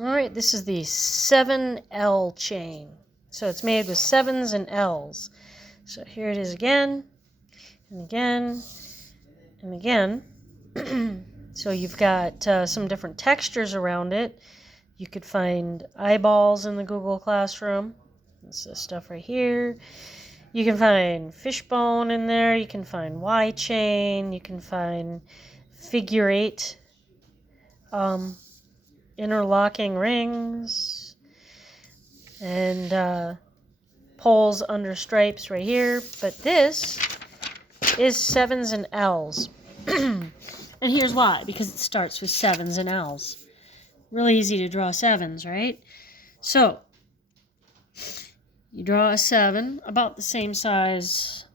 All right, this is the 7L chain. So it's made with 7s and L's. So here it is again, and again, and again. So you've got some different textures around it. You could find eyeballs in the Google Classroom. That's this stuff right here. You can find fishbone in there. You can find Y chain. You can find figure 8 interlocking rings, and poles under stripes right here. But this is 7s and L's. And here's why. Because it starts with 7s and L's. Really easy to draw 7s, right? So you draw a 7 about the same size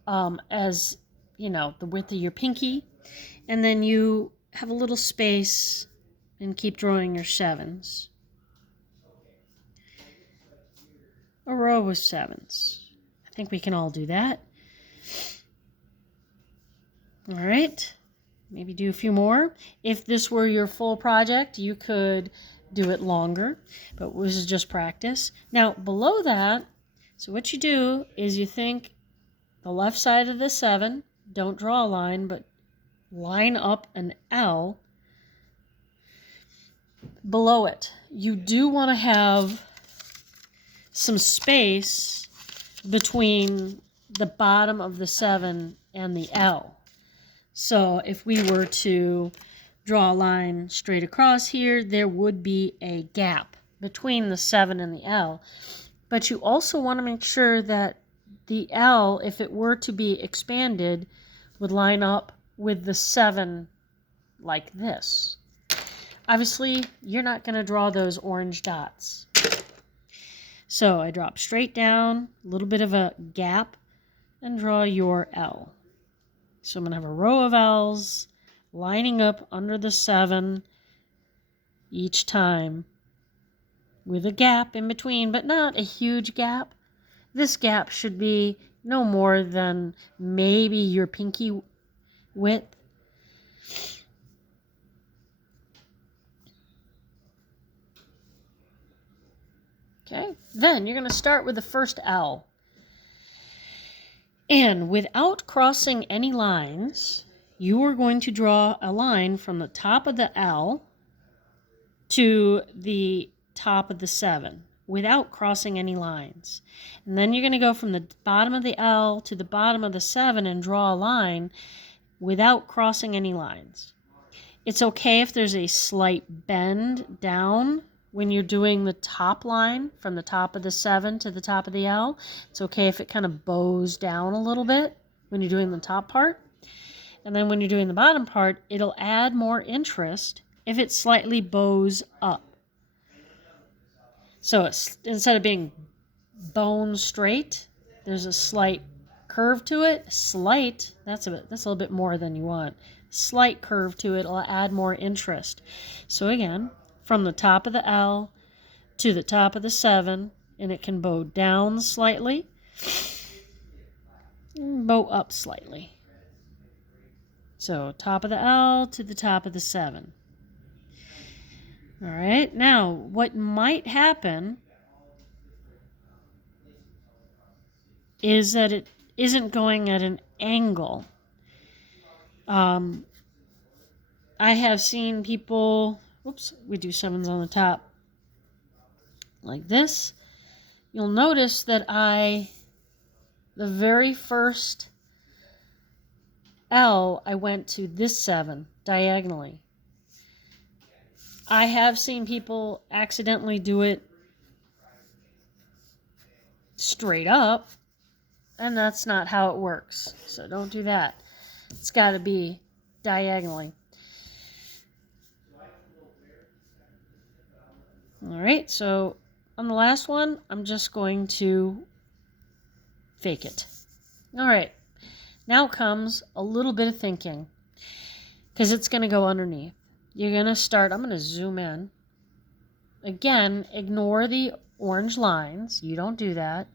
as, the width of your pinky. And then you have a little space and keep drawing your 7s. A row of 7s. I think we can all do that. All right. Maybe do a few more. If this were your full project, you could do it longer, but this is just practice. Now, below that, so what you do is you think the left side of the 7, don't draw a line, but line up an L below it. You do want to have some space between the bottom of the 7 and the L. So if we were to draw a line straight across here, there would be a gap between the 7 and the L. But you also want to make sure that the L, if it were to be expanded, would line up with the 7 like this. Obviously, you're not going to draw those orange dots. So I drop straight down, a little bit of a gap, and draw your L. So I'm going to have a row of L's lining up under the 7 each time with a gap in between, but not a huge gap. This gap should be no more than maybe your pinky width. Okay, then you're going to start with the first L. And without crossing any lines, you are going to draw a line from the top of the L to the top of the 7 without crossing any lines. And then you're going to go from the bottom of the L to the bottom of the 7 and draw a line without crossing any lines. It's okay if there's a slight bend down when you're doing the top line from the top of the 7 to the top of the L. It's okay if it kind of bows down a little bit when you're doing the top part. And then when you're doing the bottom part, it'll add more interest if it slightly bows up. So instead of being bone straight, there's a slight curve to it. Slight, that's a little bit more than you want. Slight curve to it will add more interest. So again, from the top of the L to the top of the 7, and it can bow down slightly, and bow up slightly. So top of the L to the top of the 7. All right, now what might happen is that it isn't going at an angle. I have seen people, we do 7s on the top like this. You'll notice that the very first L, I went to this 7 diagonally. I have seen people accidentally do it straight up, and that's not how it works. So don't do that. It's got to be diagonally. All right, so on the last one, I'm just going to fake it. All right, now comes a little bit of thinking, because it's going to go underneath. You're going to start, I'm going to zoom in. Again, ignore the orange lines. You don't do that.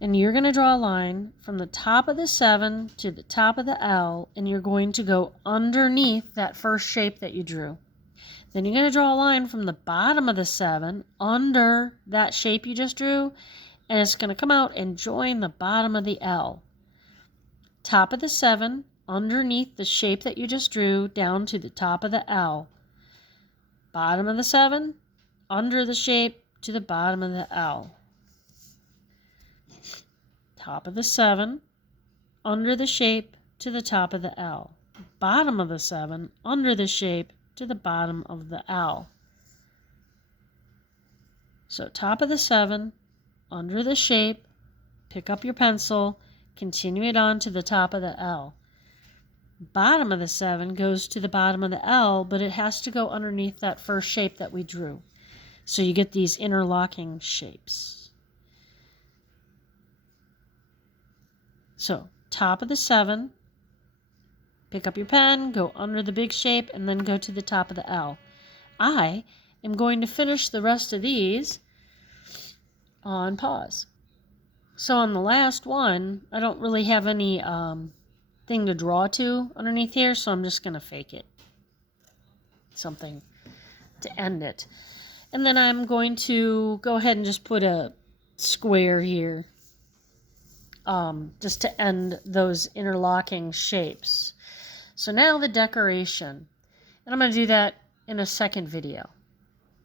And you're going to draw a line from the top of the 7 to the top of the L, and you're going to go underneath that first shape that you drew. Then you're going to draw a line from the bottom of the 7 under that shape you just drew, and it's going to come out and join the bottom of the L. Top of the 7 underneath the shape that you just drew down to the top of the L. Bottom of the 7 under the shape to the bottom of the L. Top of the 7 under the shape to the top of the L. Bottom of the 7 under the shape to the bottom of the L. So top of the 7 under the shape, pick up your pencil, continue it on to the top of the L. Bottom of the 7 goes to the bottom of the L, but it has to go underneath that first shape that we drew. So you get these interlocking shapes. So top of the 7, pick up your pen, go under the big shape, and then go to the top of the L. I am going to finish the rest of these on pause. So on the last one, I don't really have any thing to draw to underneath here, so I'm just going to fake it. Something to end it. And then I'm going to go ahead and just put a square here just to end those interlocking shapes. So now the decoration. And I'm going to do that in a second video.